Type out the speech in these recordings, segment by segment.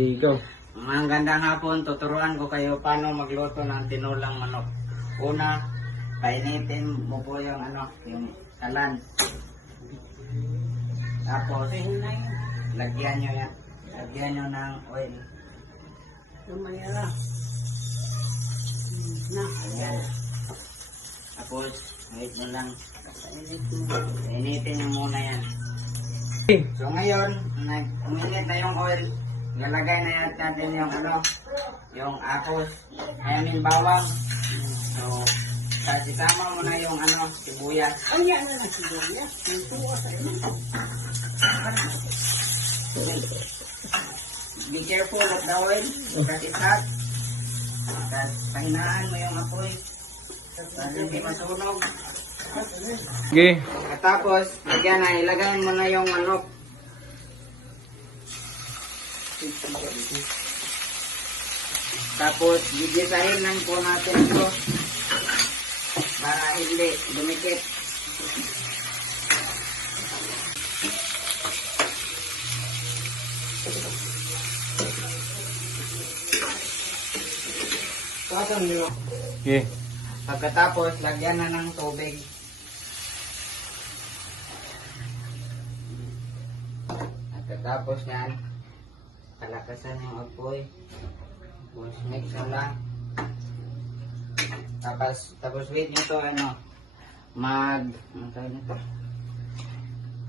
Ikaw. Magandang hapon, tuturuan ko kayo paano magluto ng tinulang manok. Una, painitin mo po yung yung kalan. Tapos, lagyan nyo yan. Lagyan nyo ng oil. Ayan. Tapos, wait mo lang. Painitin nyo muna yan. So ngayon, uminit na yung oil. Lalagay na natin yung yung apos, yung bawang. So, isama mo na yung sibuyas. Ayan na sibuyas. Be careful of the oil, because it's hot. Tapos, pahinaan mo yung apoy. Para hindi masunog. Okay. Tapos, ilagay mo na yung manok. Tapos, gigisahin lang po natin ito para hindi dumikit. Okay. Pagkatapos, lagyan na ng tubig. Pagkatapos yan, palakasan yung apoy. Tapos mix na lang. Tapos wait nito ano tawag nito?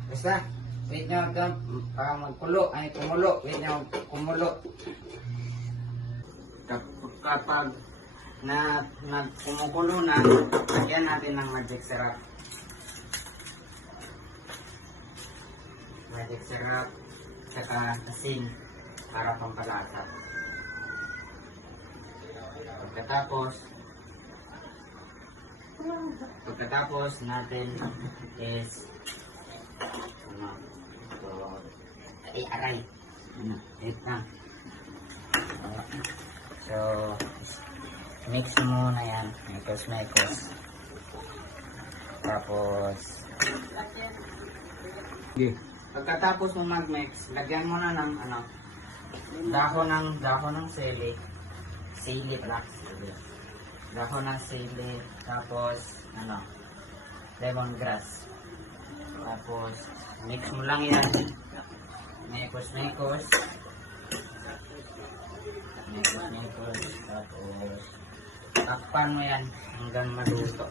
Basta, wait nyo hanggang magkulo, kumulo. Wait nyo, kumulo. Kapag kumukulo na, lagyan natin ng magic syrup. Magic syrup, saka asin para pampalasa. Pagkatapos natin is aray. Wait na. So, mix mo na yan. Mekos. Tapos, Okay. pagkatapos mo mag-mix, lagyan mo na ng dahon ng sili. Sili pala. Dahon ng sili. Tapos, lemongrass. Tapos, mix mo lang yan. Mekos. Tapos, takpan mo yan hanggang maluto.